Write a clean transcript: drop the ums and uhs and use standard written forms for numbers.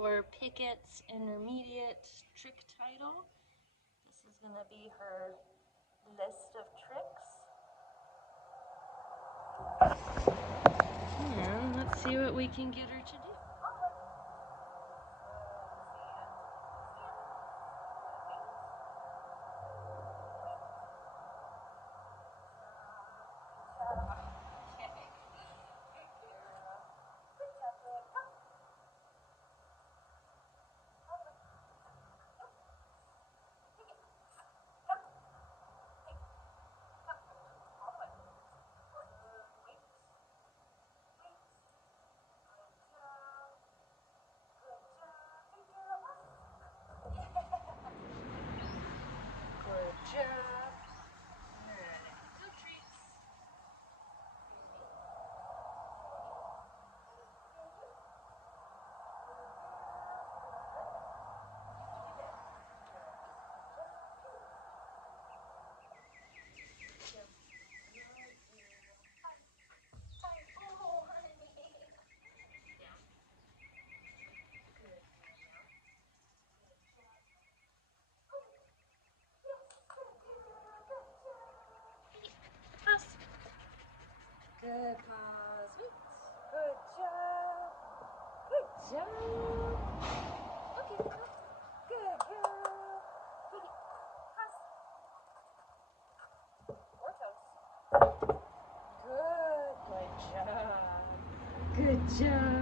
for Pickett's intermediate trick title. This is going to be her list of tricks. And let's see what we can get her to do. Good job. No treats. Good pause. Good job. Good job. Okay, good girl. Pause. More toes. Good job. Good job.